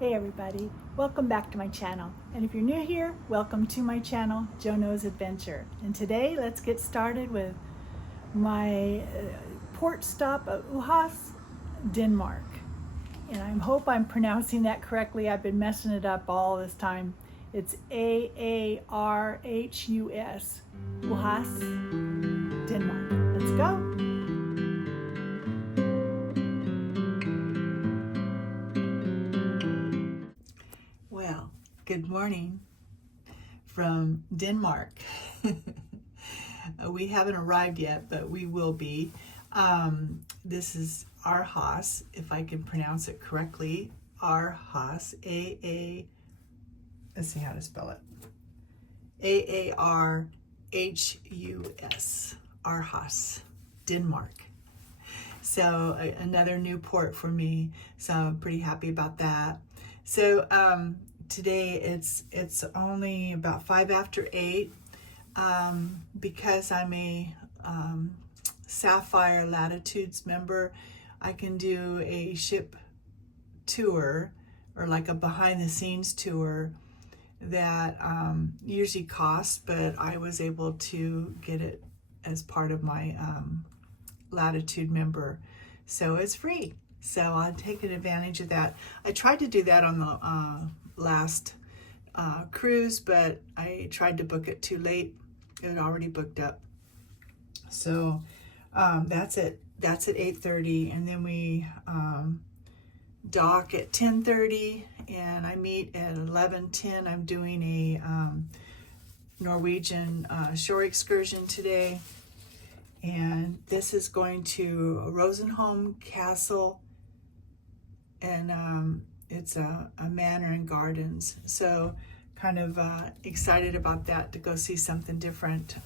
Hey everybody, welcome back to my channel. And if you're new here, welcome to my channel, Jono's Adventure. And today, let's get started with my port stop of AARHUS, Denmark. And I hope I'm pronouncing that correctly. I've been messing it up all this time. It's AARHUS, AARHUS, Denmark. Let's go. Well, good morning from Denmark. We haven't arrived yet, but we will be. This is AARHUS, if I can pronounce it correctly. AARHUS, let's see how to spell it. AARHUS, AARHUS, Denmark. So another new port for me, so I'm pretty happy about that. So today it's only about 5 after 8. Because I'm a Sapphire Latitudes member, I can do a ship tour, or like a behind the scenes tour that usually costs, but I was able to get it as part of my Latitude member, so it's free. So I'm taking advantage of that. I tried to do that on the last cruise, but I tried to book it too late. It had already booked up. So that's at 8:30, and then we dock at 10:30, and I meet at 11:10. I'm doing a Norwegian shore excursion today, and this is going to Rosenholm Castle, and it's a manor and gardens. So kind of excited about that, to go see something different.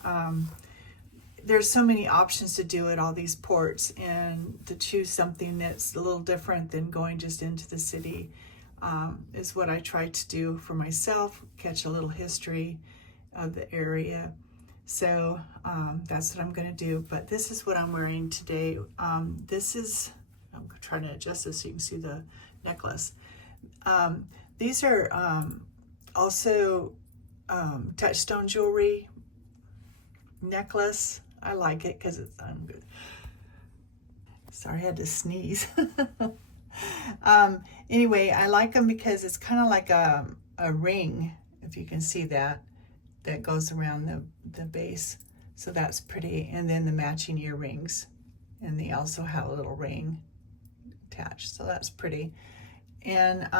There's so many options to do at all these ports, and to choose something that's a little different than going just into the city is what I try to do for myself, catch a little history of the area. So that's what I'm going to do. But this is what I'm wearing today. I'm trying to adjust this so you can see the necklace. These are also touchstone jewelry necklace. I like it because I'm good. Sorry, I had to sneeze. Anyway, I like them because it's kind of like a ring, if you can see that goes around the base. So that's pretty. And then the matching earrings, and they also have a little ring attached, so that's pretty. And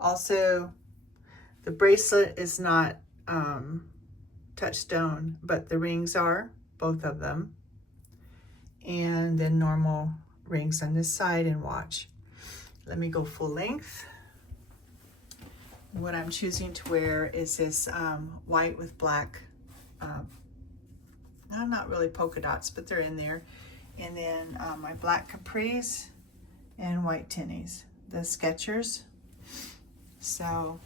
also the bracelet is not touchstone, but the rings are, both of them. And then normal rings on this side, and watch. Let me go full length. What I'm choosing to wear is this white with black, not really polka dots, but they're in there. And then my black capris and white tennies, the Skechers. So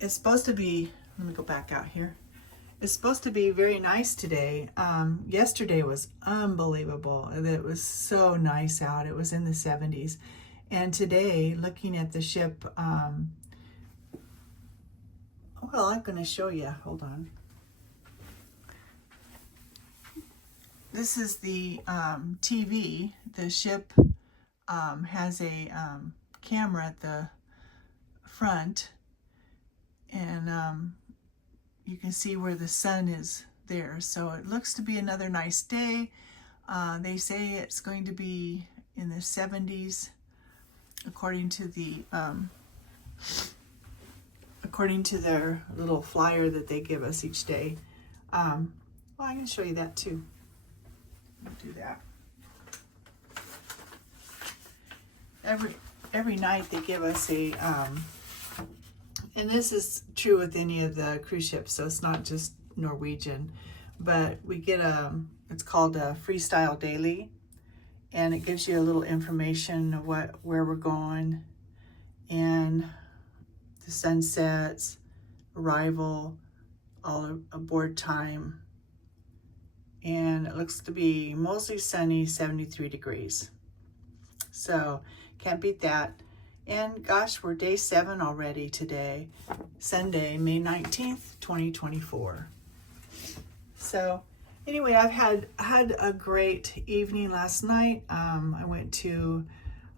it's supposed to be, let me go back out here. It's supposed to be very nice today. Yesterday was unbelievable. It was so nice out. It was in the 70s. And today, looking at the ship, well, I'm going to show you. Hold on. This is the TV. The ship has a camera at the front, and you can see where the sun is there. So it looks to be another nice day. They say it's going to be in the 70s, according to their little flyer that they give us each day. Well, I can show you that too. I'll do that. Every night they give us a and this is true with any of the cruise ships, so it's not just Norwegian, but we get it's called a Freestyle Daily, and it gives you a little information of where we're going, and the sunsets, arrival, all aboard time, and it looks to be mostly sunny, 73 degrees. So can't beat that. And gosh, we're day 7 already today, Sunday, May 19th, 2024. So anyway, I've had a great evening last night. I went to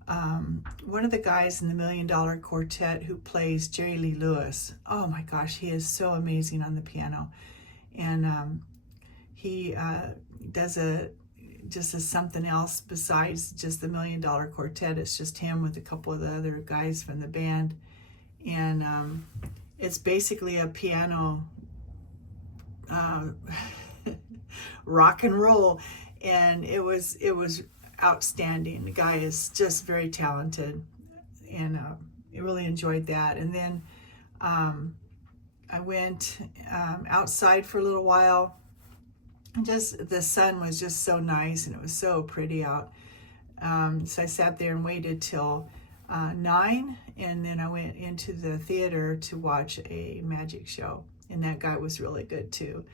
one of the guys in the $1 Million Quartet who plays Jerry Lee Lewis. Oh my gosh, he is so amazing on the piano. And he does just as something else besides just the $1 Million Quartet. It's just him with a couple of the other guys from the band. And it's basically a piano rock and roll, and it was outstanding. The guy is just very talented, and I really enjoyed that. And then I went outside for a little while. Just the sun was just so nice, and it was so pretty out. So I sat there and waited till 9, and then I went into the theater to watch a magic show, and that guy was really good too.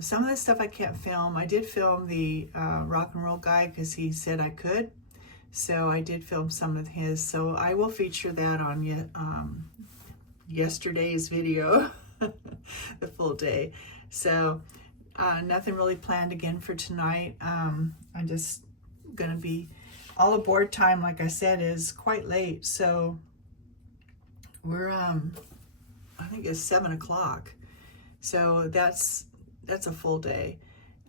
Some of the stuff I can't film. I did film the rock and roll guy because he said I could, so I did film some of his. So I will feature that on yesterday's video, the full day. So nothing really planned again for tonight. I'm just gonna be all aboard time. Like I said, is quite late, so we're I think it's 7 o'clock. So that's a full day.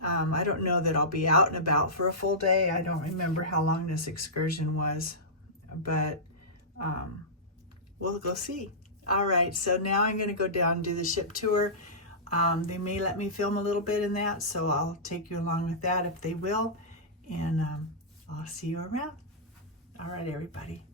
I don't know that I'll be out and about for a full day. I don't remember how long this excursion was, but we'll go see. All right, so now I'm gonna go down and do the ship tour. They may let me film a little bit in that, so I'll take you along with that if they will, and I'll see you around. All right, everybody.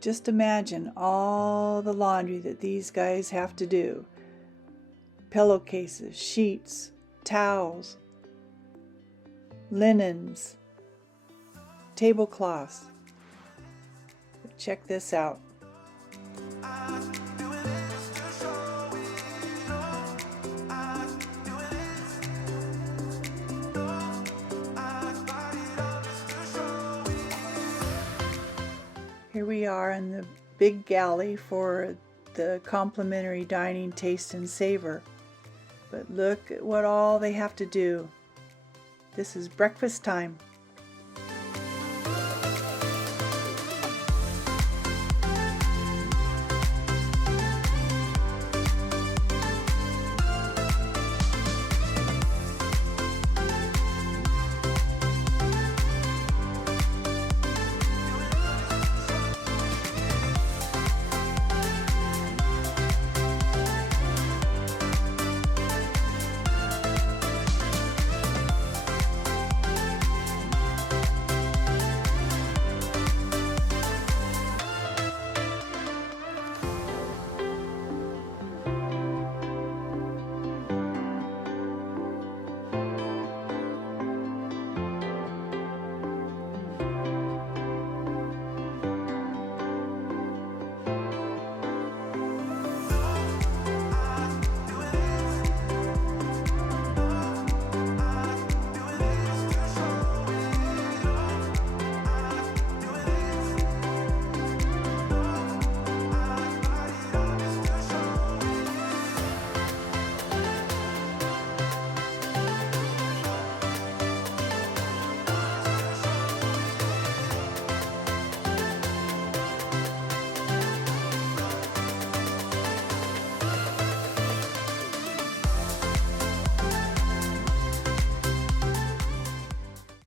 Just imagine all the laundry that these guys have to do. Pillowcases, sheets, towels, linens, tablecloths. Check this out. Here we are in the big galley for the complimentary dining taste and savor. But look at what all they have to do. This is breakfast time.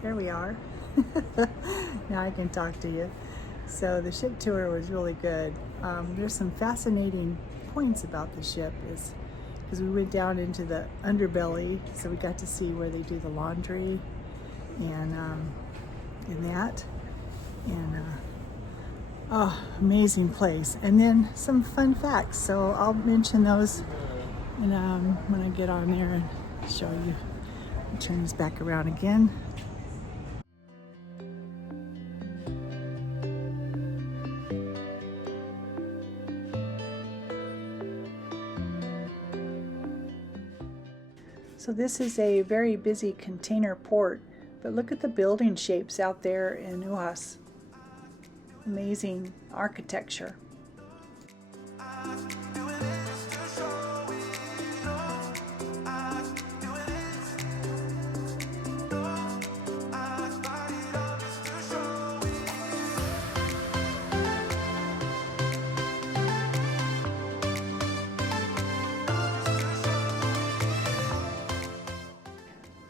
There we are. Now I can talk to you. So the ship tour was really good. There's some fascinating points about the ship, is because we went down into the underbelly, so we got to see where they do the laundry and that. And oh, amazing place. And then some fun facts. So I'll mention those when I get on there and show you. I'll turn this back around again. So this is a very busy container port. But look at the building shapes out there in AARHUS. Amazing architecture.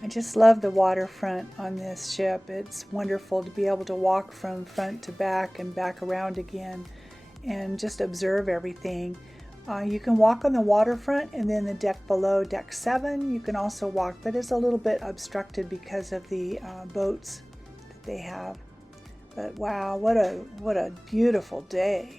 I just love the waterfront on this ship. It's wonderful to be able to walk from front to back and back around again and just observe everything. You can walk on the waterfront, and then the deck below, deck 7, you can also walk, but it's a little bit obstructed because of the boats that they have. But wow, what a beautiful day.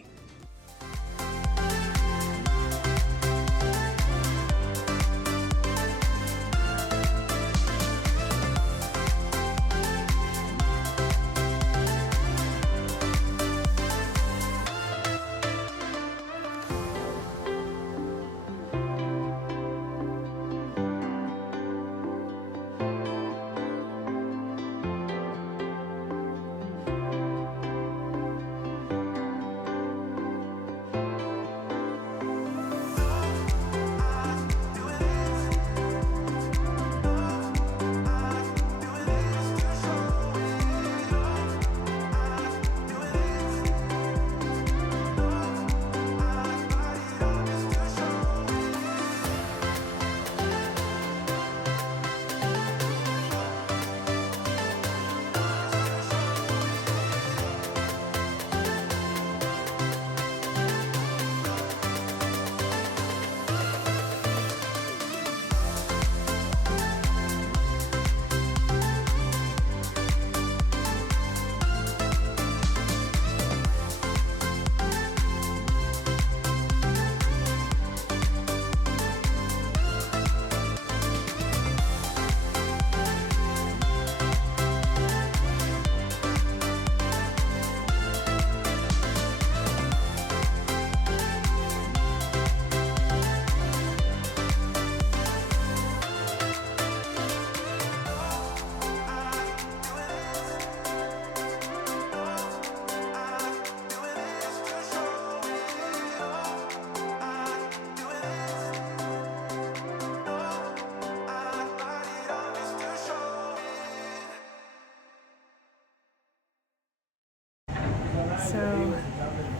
So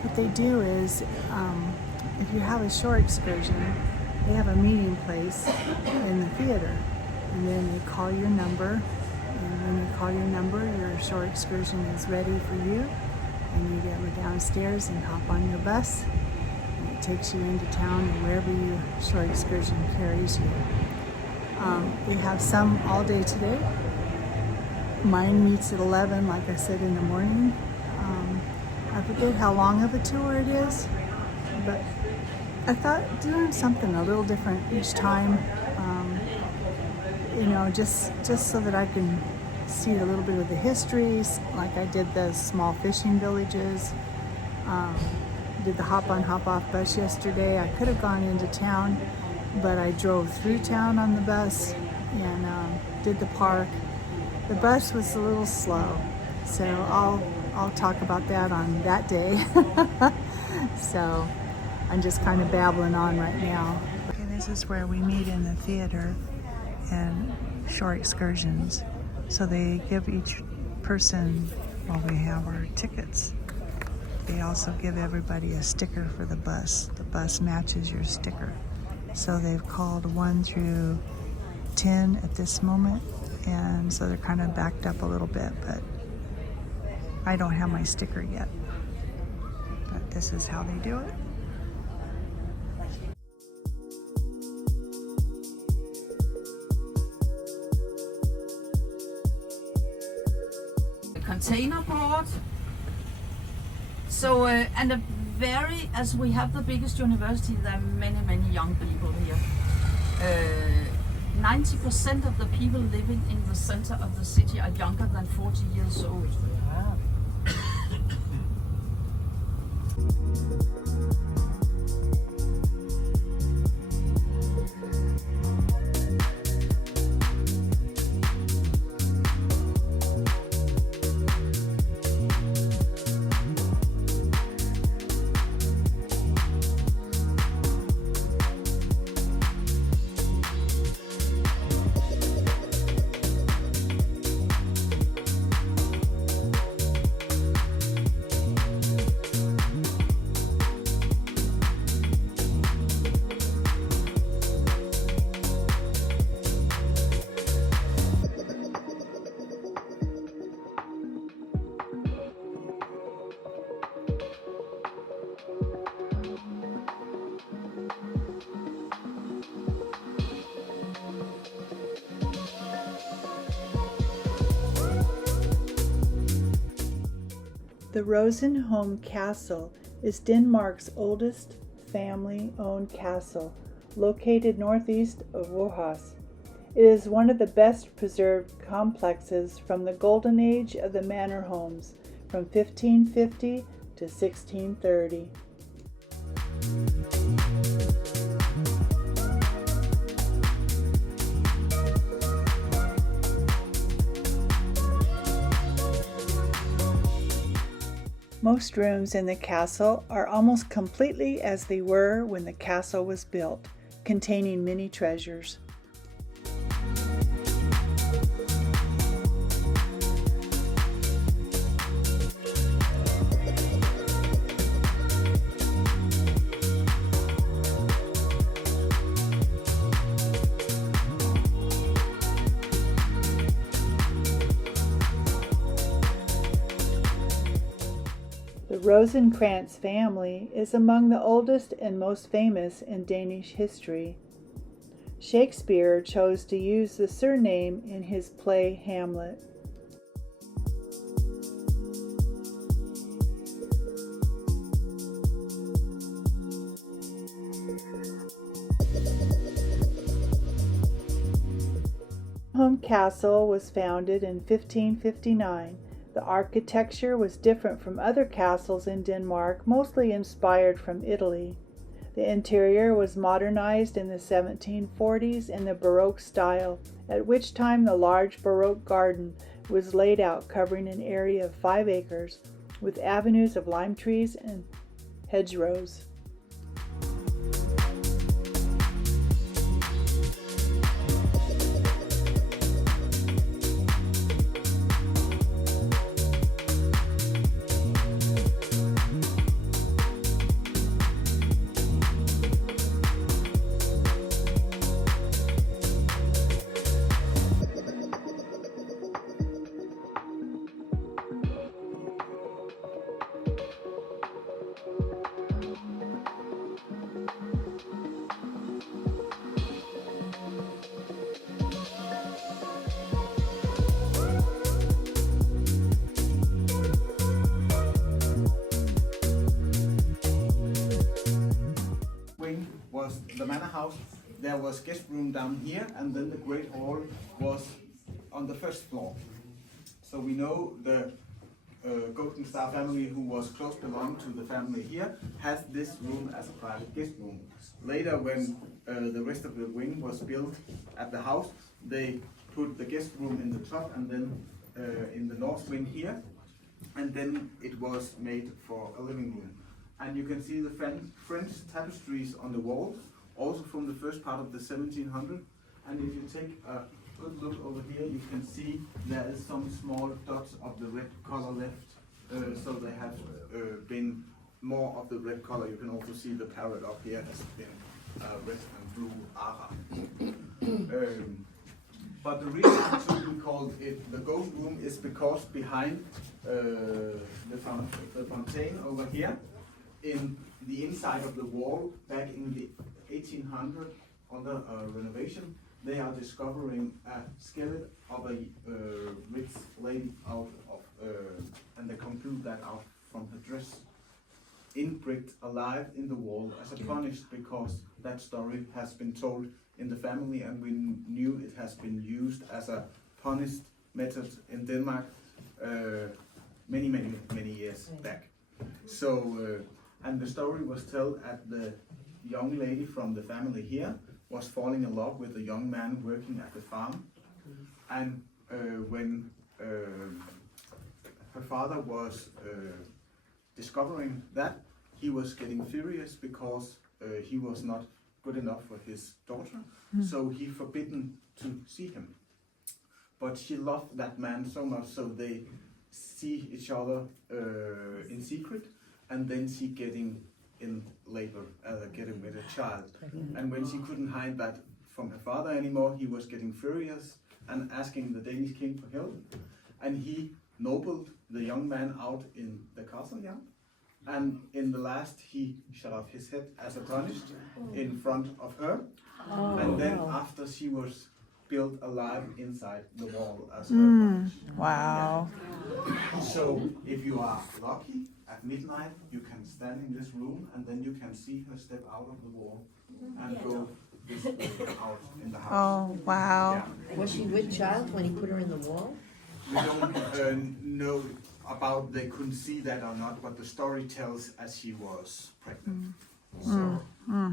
what they do is, if you have a shore excursion, they have a meeting place in the theater, and then you call your number, and when you call your number, your shore excursion is ready for you, and you go downstairs and hop on your bus, and it takes you into town and wherever your shore excursion carries you. They have some all day today. Mine meets at 11, like I said, in the morning. I forget how long of a tour it is, but I thought doing something a little different each time, you know, just so that I can see a little bit of the history, like I did the small fishing villages, did the hop on hop off bus yesterday. I could have gone into town, but I drove through town on the bus and did the park. The bus was a little slow, so I'll talk about that on that day. So I'm just kind of babbling on right now. Okay, this is where we meet in the theater and shore excursions. So they give each person, well, we have our tickets. They also give everybody a sticker for the bus. The bus matches your sticker. So they've called 1 through 10 at this moment, and so they're kind of backed up a little bit, but I don't have my sticker yet. But this is how they do it. Container board. So and as we have the biggest university, there are many young people here. 90% of the people living in the center of the city are younger than 40 years old. Wow. The Rosenholm Castle is Denmark's oldest family-owned castle, located northeast of AARHUS. It is one of the best preserved complexes from the golden age of the manor homes from 1550 to 1630. Most rooms in the castle are almost completely as they were when the castle was built, containing many treasures. The Rosenkrantz family is among the oldest and most famous in Danish history. Shakespeare chose to use the surname in his play Hamlet. Rosenholm Castle was founded in 1559. The architecture was different from other castles in Denmark, mostly inspired from Italy. The interior was modernized in the 1740s in the Baroque style, at which time the large Baroque garden was laid out covering an area of 5 acres, with avenues of lime trees and hedgerows. Was the manor house. There was guest room down here, and then the great hall was on the first floor. So we know the Golden Star family, who was close belonged to the family here, has this room as a private guest room. Later, when the rest of the wing was built at the house, they put the guest room in the top and then in the north wing here, and then it was made for a living room. And you can see the French tapestries on the walls, also from the first part of the 1700s. And if you take a good look over here, you can see there is some small dots of the red color left. So they have been more of the red color. You can also see the parrot up here has been red and blue AARHUS. But the reason to we called it the ghost room is because behind the fountain over here, in the inside of the wall, back in the 1800s, under renovation, they are discovering a skeleton of a rich lady out of, and they conclude that out from her dress, imbricked alive in the wall as a punish, because that story has been told in the family, and we knew it has been used as a punish method in Denmark many years back. So. And the story was told at the young lady from the family here was falling in love with a young man working at the farm. And when her father was discovering that, he was getting furious because he was not good enough for his daughter. So he forbidden to see him. But she loved that man so much, so they see each other in secret. And then she getting in labor, getting with a child. And when she couldn't hide that from her father anymore, he was getting furious and asking the Danish king for help. And he nobled the young man out in the castle yard. And in the last, he shot off his head as a punish in front of her. And then after she was built alive inside the wall as her punish. Wow. Yeah. So if you are lucky, at midnight you can stand in this room and then you can see her step out of the wall and go this way out in the house. Oh, wow. Yeah. Was she with child when he put her in the wall? We don't know about they couldn't see that or not, but the story tells as she was pregnant. So, yeah.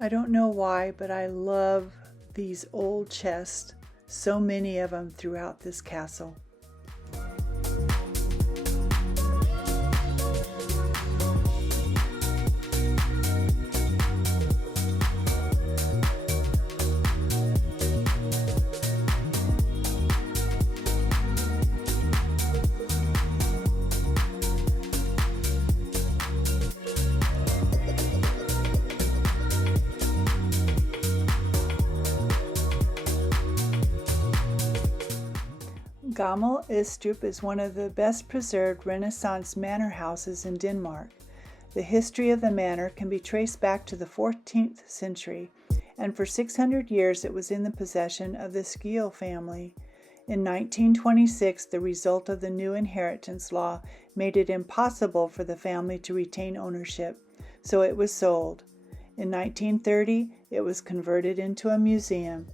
I don't know why, but I love these old chests, so many of them throughout this castle. Gammel Estrup is one of the best preserved Renaissance manor houses in Denmark. The history of the manor can be traced back to the 14th century, and for 600 years it was in the possession of the Skeel family. In 1926, the result of the new inheritance law made it impossible for the family to retain ownership, so it was sold. In 1930, it was converted into a museum.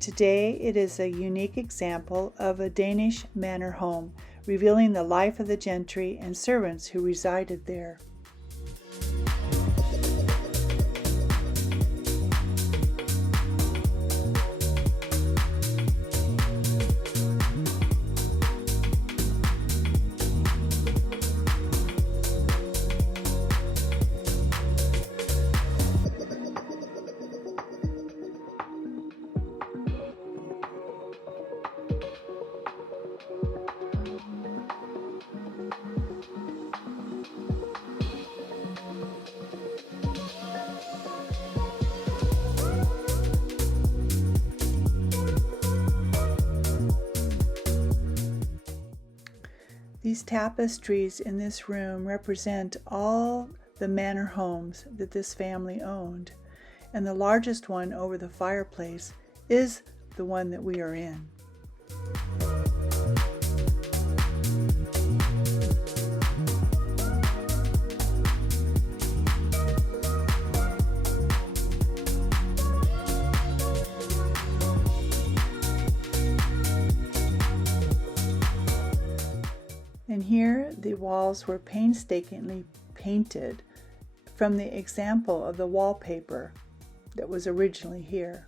Today, it is a unique example of a Danish manor home, revealing the life of the gentry and servants who resided there. These tapestries in this room represent all the manor homes that this family owned, and the largest one over the fireplace is the one that we are in. And here the walls were painstakingly painted from the example of the wallpaper that was originally here.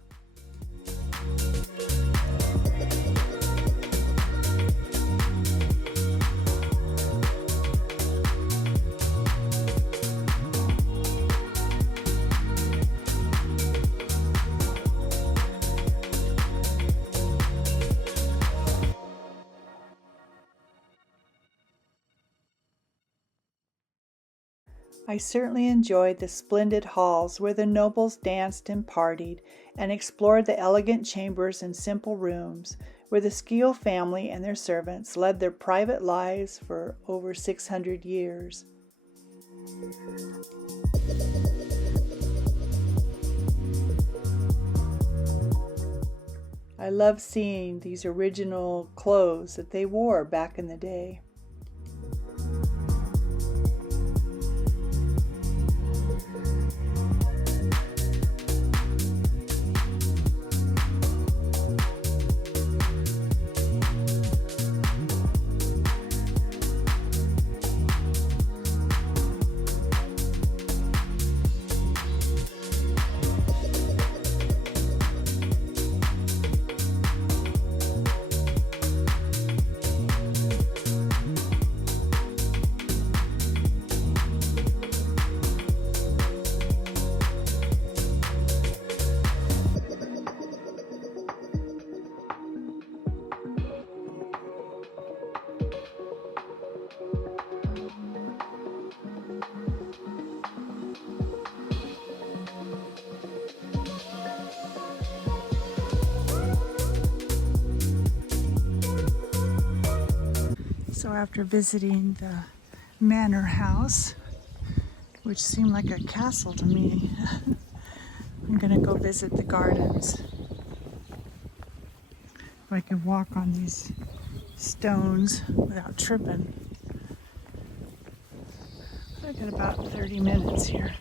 I certainly enjoyed the splendid halls where the nobles danced and partied, and explored the elegant chambers and simple rooms where the Skeel family and their servants led their private lives for over 600 years. I love seeing these original clothes that they wore back in the day. after visiting the manor house, which seemed like a castle to me, I'm gonna go visit the gardens. If I can walk on these stones without tripping. I got about 30 minutes here.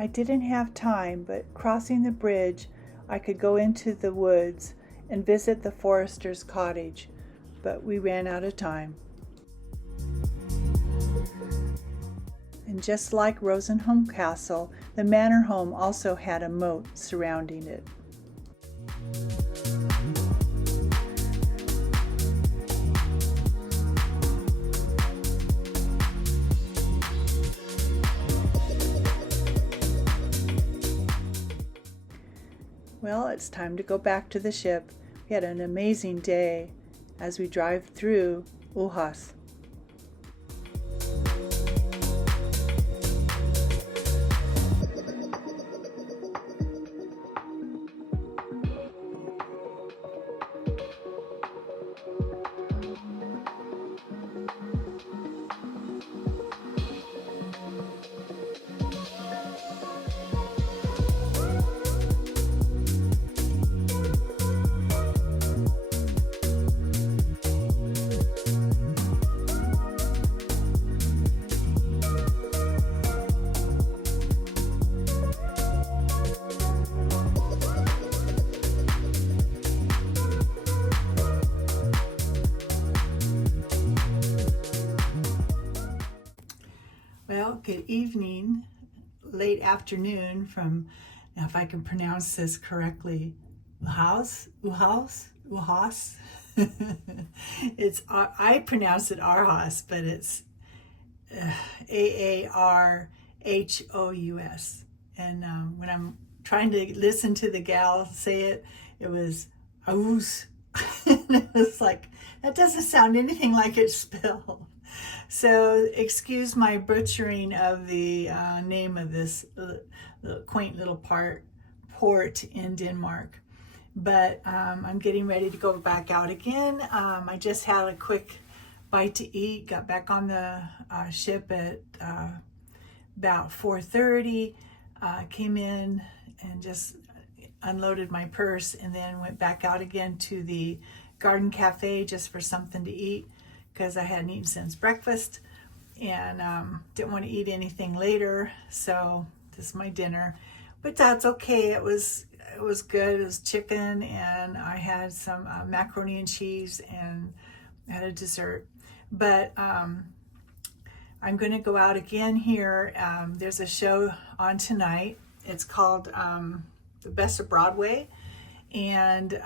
I didn't have time, but crossing the bridge, I could go into the woods and visit the forester's cottage, but we ran out of time. And just like Rosenholm Castle, the manor home also had a moat surrounding it. Well, it's time to go back to the ship. We had an amazing day as we drive through AARHUS. Well, good evening, late afternoon from, now if I can pronounce this correctly, AARHUS. It's, I pronounce it AARHUS, but it's AARHUS. And when I'm trying to listen to the gal say it, it was AARHUS. And it was like, that doesn't sound anything like it's spelled. So excuse my butchering of the name of this quaint little port in Denmark. But I'm getting ready to go back out again. I just had a quick bite to eat, got back on the ship at about 4:30, came in and just unloaded my purse and then went back out again to the garden cafe just for something to eat, because I hadn't eaten since breakfast and didn't want to eat anything later. So this is my dinner, but that's okay. It was good. It was chicken, and I had some macaroni and cheese, and I had a dessert. But I'm going to go out again here. There's a show on tonight. It's called The Best of Broadway, and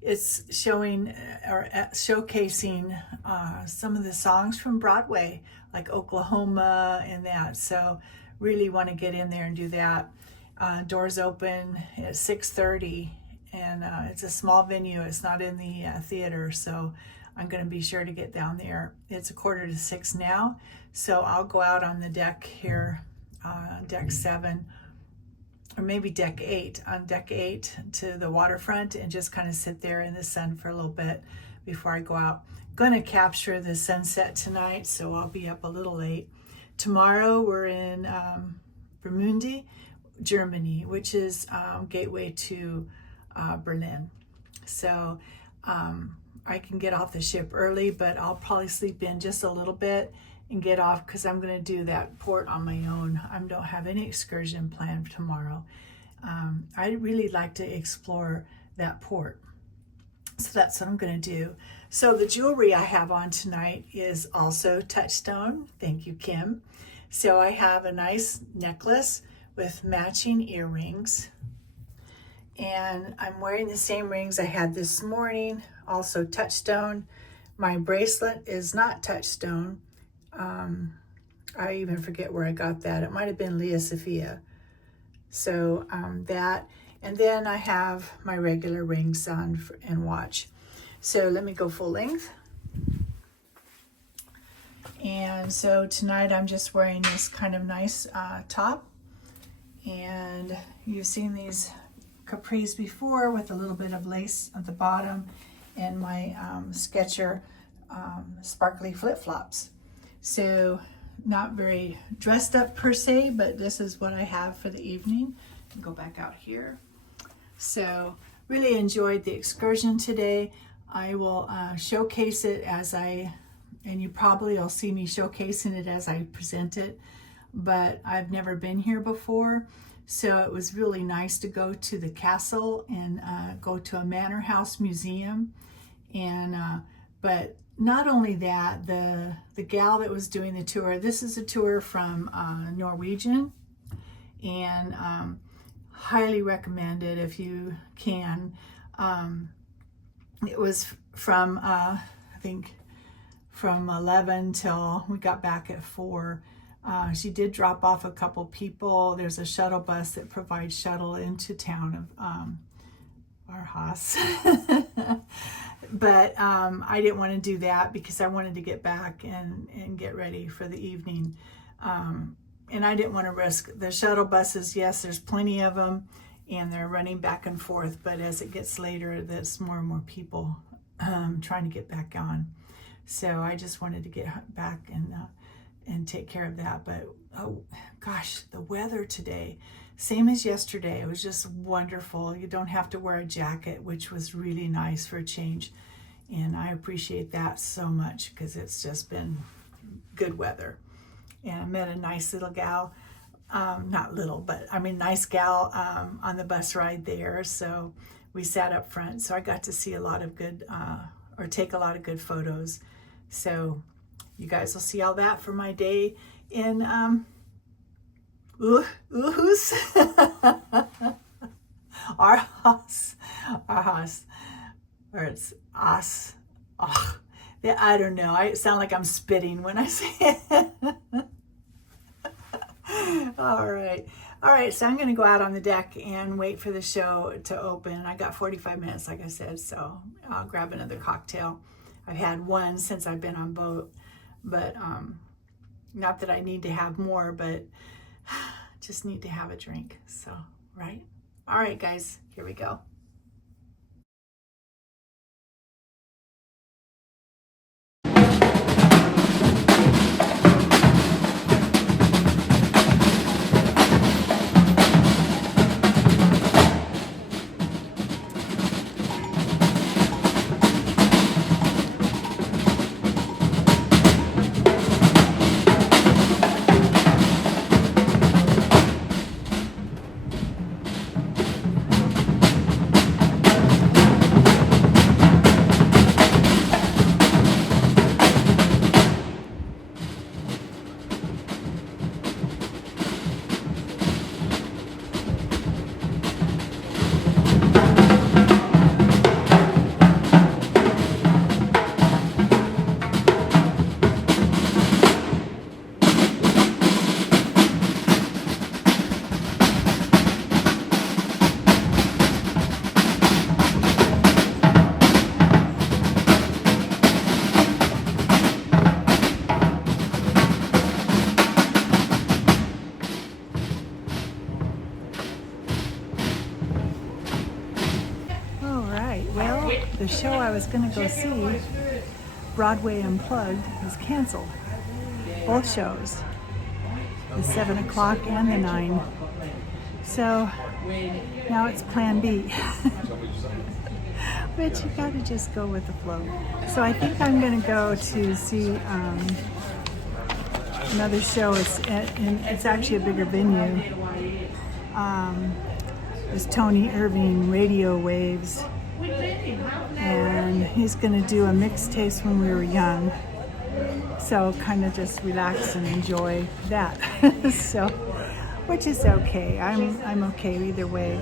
it's showing or showcasing some of the songs from Broadway, like Oklahoma and that. So really want to get in there and do that. Doors open at 6:30, and it's a small venue. It's not in the theater, so I'm going to be sure to get down there. It's 5:45 now, so I'll go out on the deck here, deck 7, or maybe deck 8, on deck 8 to the waterfront, and just kind of sit there in the sun for a little bit before I go out. Going to capture the sunset tonight, so I'll be up a little late. Tomorrow we're in Bermundi, Germany, which is gateway to Berlin. So I can get off the ship early, but I'll probably sleep in just a little bit and get off, because I'm going to do that port on my own. I don't have any excursion planned tomorrow. I really like to explore that port, so that's what I'm going to do. So the jewelry I have on tonight is also Touchstone. Thank you, Kim. So I have a nice necklace with matching earrings, and I'm wearing the same rings I had this morning, also Touchstone. My bracelet is not Touchstone. I even forget where I got that. It might have been Leah Sophia. So that, and then I have my regular rings on and watch. So let me go full length. And so tonight I'm just wearing this kind of nice top. And you've seen these capris before with a little bit of lace at the bottom, and my Sketcher sparkly flip-flops. So not very dressed up per se, but this is what I have for the evening. Go back out here. So really enjoyed the excursion today. I will showcase it and you probably will see me showcasing it as I present it, but I've never been here before. So it was really nice to go to the castle and go to a manor house museum. And but not only that, the gal that was doing the tour, this is a tour from Norwegian, and highly recommend it if you can. It was from I think from 11 till we got back at 4. She did drop off a couple people. There's a shuttle bus that provides shuttle into town of AARHUS. But I didn't want to do that because I wanted to get back and get ready for the evening. And I didn't want to risk the shuttle buses. Yes, there's plenty of them, and they're running back and forth. But as it gets later, there's more and more people trying to get back on. So I just wanted to get back and take care of that. But oh gosh, the weather today, same as yesterday. It was just wonderful. You don't have to wear a jacket, which was really nice for a change. And I appreciate that so much because it's just been good weather. And I met a nice little gal, not little, but I mean nice gal on the bus ride there. So we sat up front. So I got to see a lot of good, or take a lot of good photos. So you guys will see all that for my day in AARHUS. AARHUS, or it's us. Oh, I don't know. I sound like I'm spitting when I say it. All right. So I'm going to go out on the deck and wait for the show to open. I got 45 minutes, like I said, so I'll grab another cocktail. I've had one since I've been on boat, but not that I need to have more, but just need to have a drink. So, right? All right, guys, here we go. the show I was going to go see, Broadway Unplugged, is canceled. Both shows, the 7 o'clock and the 9. So now it's plan B. But you gotta just go with the flow. So I think I'm gonna go to see another show. It's actually a bigger venue. It's Tony Irving, Radio Waves. And he's gonna do a mixtape when we were young. So kind of just relax and enjoy that. So, which is okay. I'm okay either way.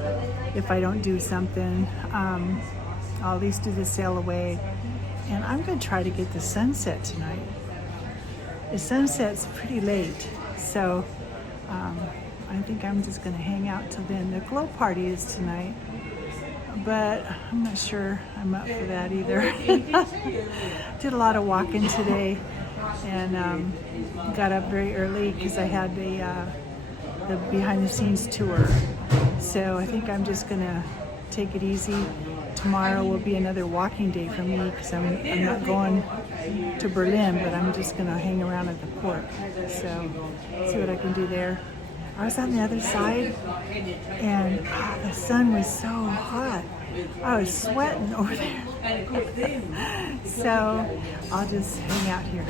If I don't do something, I'll at least do the sail away. And I'm gonna try to get the sunset tonight. The sunset's pretty late, so I think I'm just gonna hang out till then. The glow party is tonight, but I'm not sure I'm up for that either. Did a lot of walking today, and got up very early because I had the behind the scenes tour. So I think I'm just gonna take it easy. Tomorrow will be another walking day for me because I'm not going to Berlin, but I'm just gonna hang around at the port. So see what I can do there. I was on the other side, and the sun was so hot. I was sweating over there. So I'll just hang out here.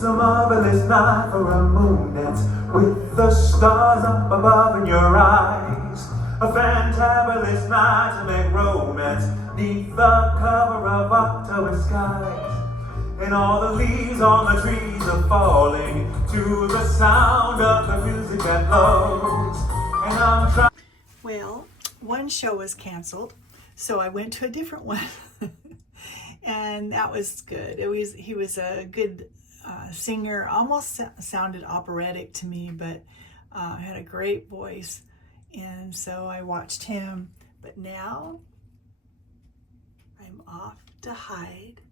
It's a marvelous night for a moon dance with the stars up above in your eyes. A fantabulous night to make romance neath the cover of October skies. And all the leaves on the trees are falling to the sound of the music that flows. And I'm trying. Well, one show was canceled, so I went to a different one. And that was good. He was a good singer, almost sounded operatic to me, but had a great voice, and so I watched him. But now I'm off to hide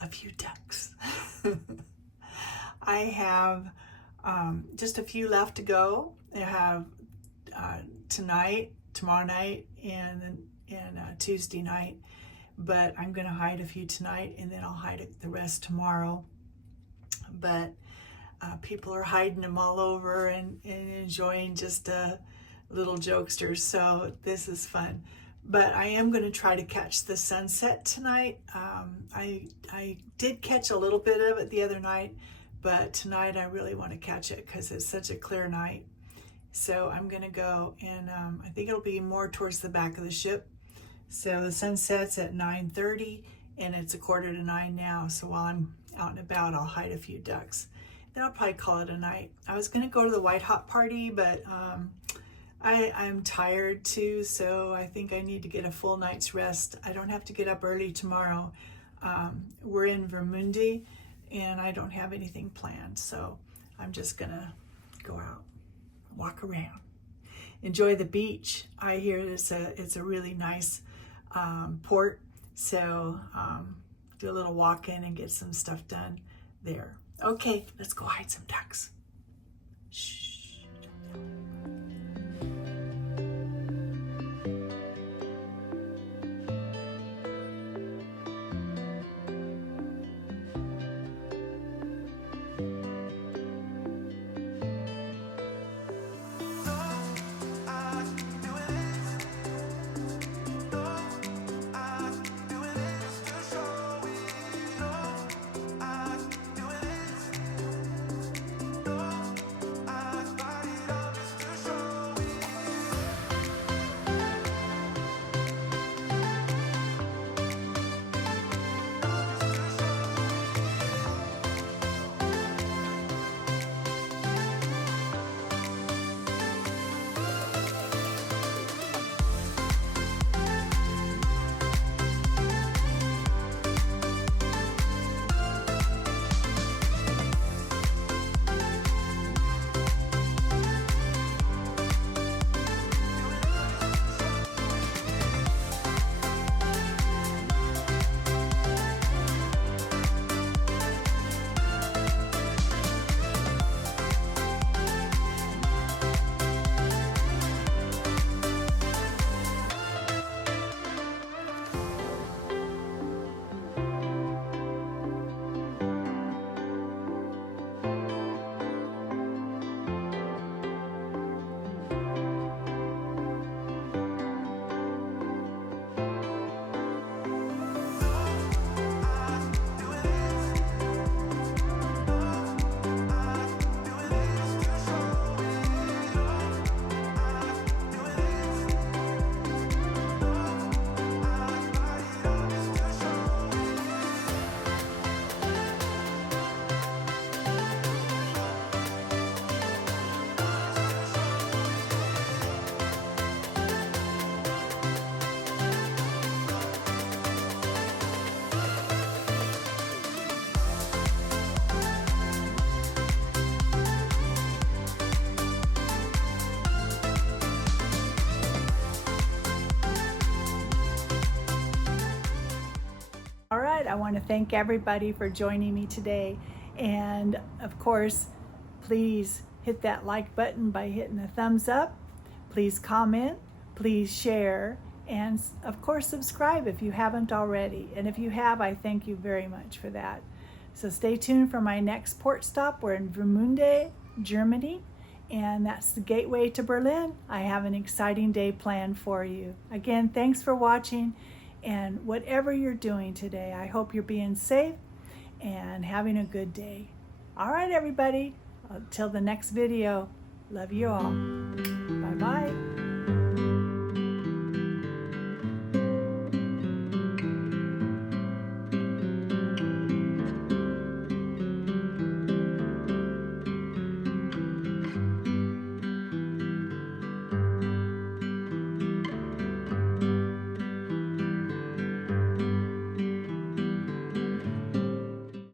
a few ducks. I have just a few left to go. I have tonight, tomorrow night, and Tuesday night. But I'm going to hide a few tonight, and then I'll hide the rest tomorrow. But people are hiding them all over and enjoying just little jokesters, so this is fun. But I am going to try to catch the sunset tonight. I did catch a little bit of it the other night, but tonight I really want to catch it because it's such a clear night. So I'm going to go, and I think it'll be more towards the back of the ship. So the sun sets at 9:30, and it's 8:45 now. So while I'm out and about, I'll hide a few ducks. Then I'll probably call it a night. I was going to go to the White Hot Party, but I'm tired too, so I think I need to get a full night's rest. I don't have to get up early tomorrow. We're in Vermundi, and I don't have anything planned, so I'm just going to go out, walk around, enjoy the beach. I hear it's a really nice port, so do a little walk in and get some stuff done there. Okay, let's go hide some ducks. Shh. All right, I want to thank everybody for joining me today. And of course, please hit that like button by hitting the thumbs up. Please comment, please share, and of course, subscribe if you haven't already. And if you have, I thank you very much for that. So stay tuned for my next port stop. We're in Vermunde, Germany, and that's the gateway to Berlin. I have an exciting day planned for you. Again, thanks for watching. And whatever you're doing today, I hope you're being safe and having a good day. All right, everybody. Until the next video, love you all. Bye-bye.